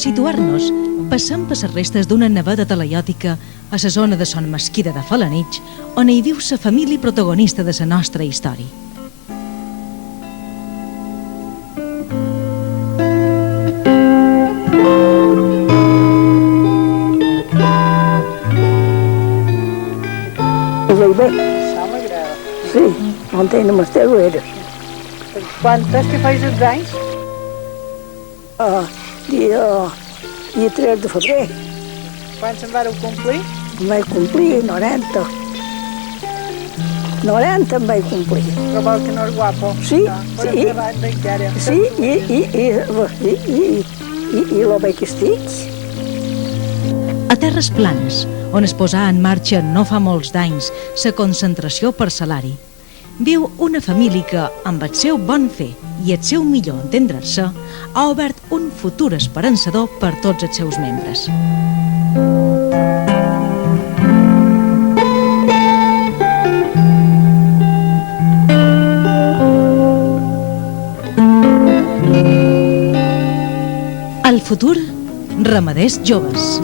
situar-nos, passem per les restes d'una navada talaiòtica a la zona de Son Mesquida de Felanitx, on hi viu la família protagonista de la nostra història. Això m'agrada. Sí, on tenen mastero era. Quantes que fais els anys? Dia 3 de febrer Quants en vareu complir? em vaig complir 90. 90 em vaig complir. Trobeu que no és guapo? Sí, Però sí. treball encara. Sí, i lo bé que estic. A Terres Planes, on es posà en marxa no fa molts d'anys la concentració per salari, viu una família que, amb el seu bon fer i el seu millor entendre-se, ha obert un futur esperançador per tots els seus membres. El futur, ramaders joves.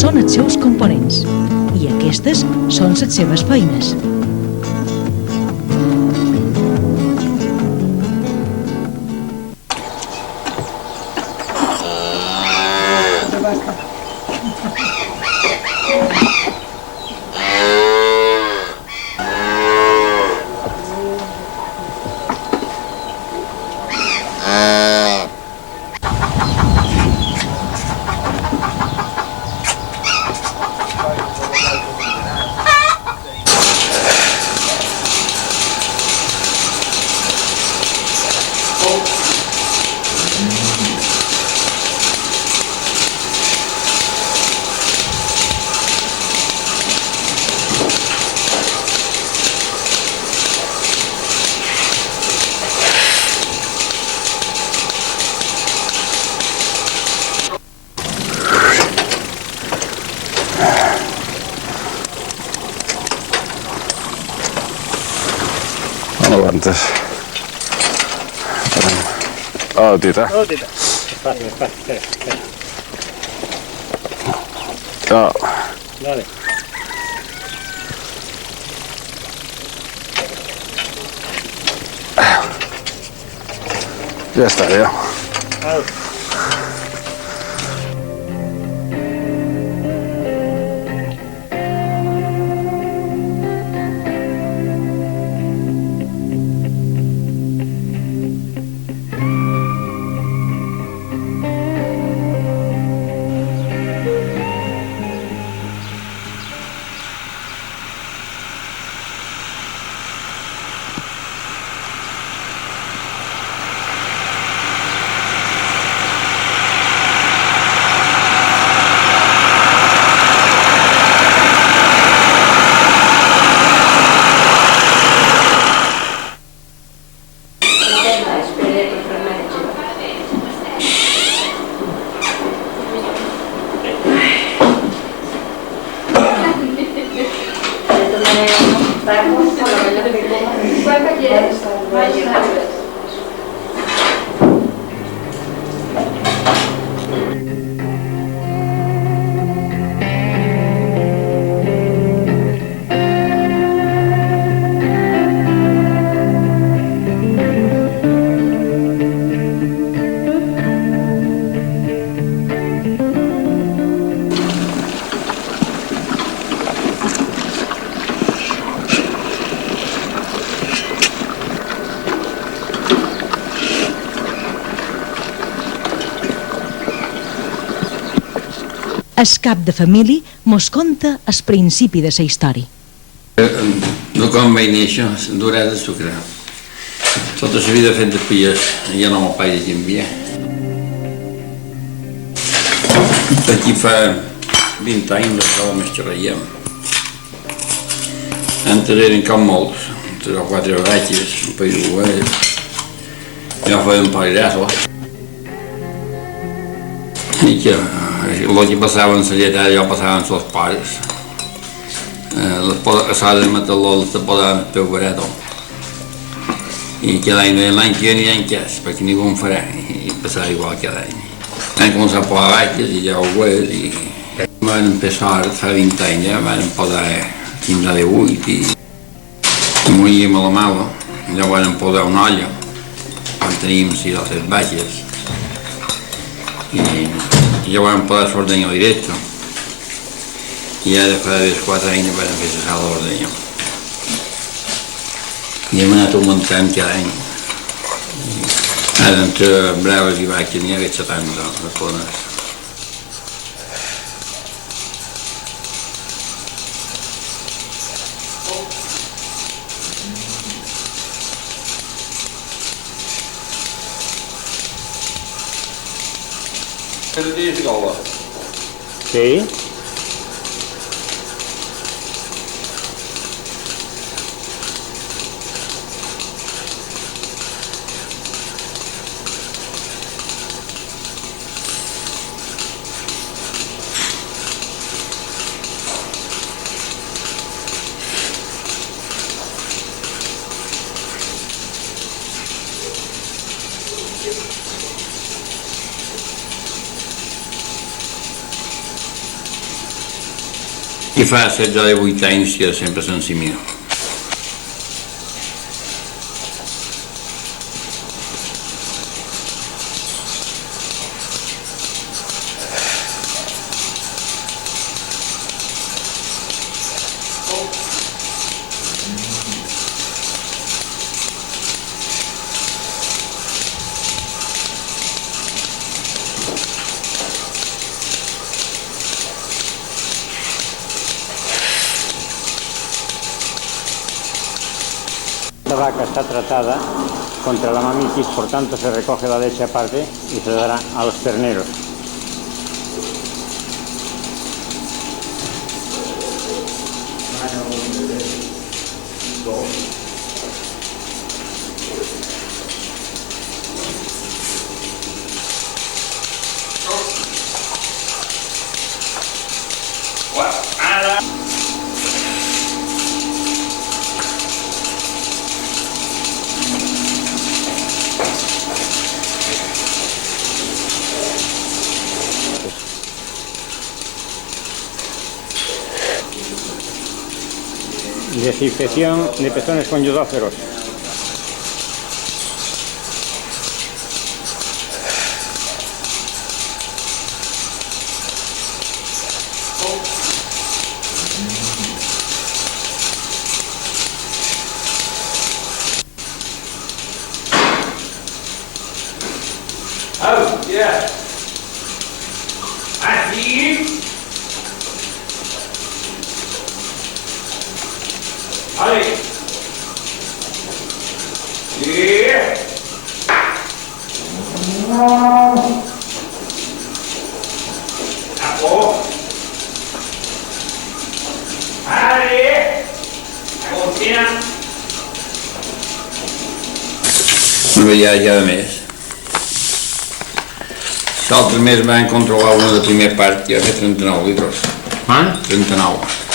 Són els seus components i aquestes són les seves feines. No aguantes. Oh, tita. Oh, tita. Espacio, espacio, espera. Oh. Dale. Ya está, ya. El cap de família mos conta el principi de la història. De com vaig néixer, durada de sucre. Tota la vida fent espies, ja no me'l paia de enviar. Aquí fa 20 anys que més xerraiem. Antes eren com molts, 3 o 4 oratges, un país obert. Ja feien parirats. I que el que passava en la llet ara ja passava amb els pares. Les casades de matar-lo les posaven pel bareto. I cada any que venia en cas, perquè ningú em farà, i passava igual cada any. Vam començar a posar vaques i ja ho veus, i vam empezar fa 20 anys, ja vam posar 15 de 8 i moríem a la mala, ja vam posar una olla, quan teníem 6 o 7 vaques, i ja vam posar l'ordenyó directe, i ara fa 4 anys vam fer la sala d'ordenyó. I hem anat augmentant cada any. Ara entre braves i vaques n'hi ha 70 de tones. Què et dius, Gola? Sí. I fa 16 o 18 anys que sempre s'ensimia. La vaca está tratada contra la mamitis, por tanto se recoge la leche aparte y se dará a los terneros. Desinfección de pezones con yodóferos. Oh, yeah. I see you. Allez. Yeah. Apo. Allez. Agoncia. No veia ja de més. L'altre mes van controlar una de primer part, ja que 39 litres. 39.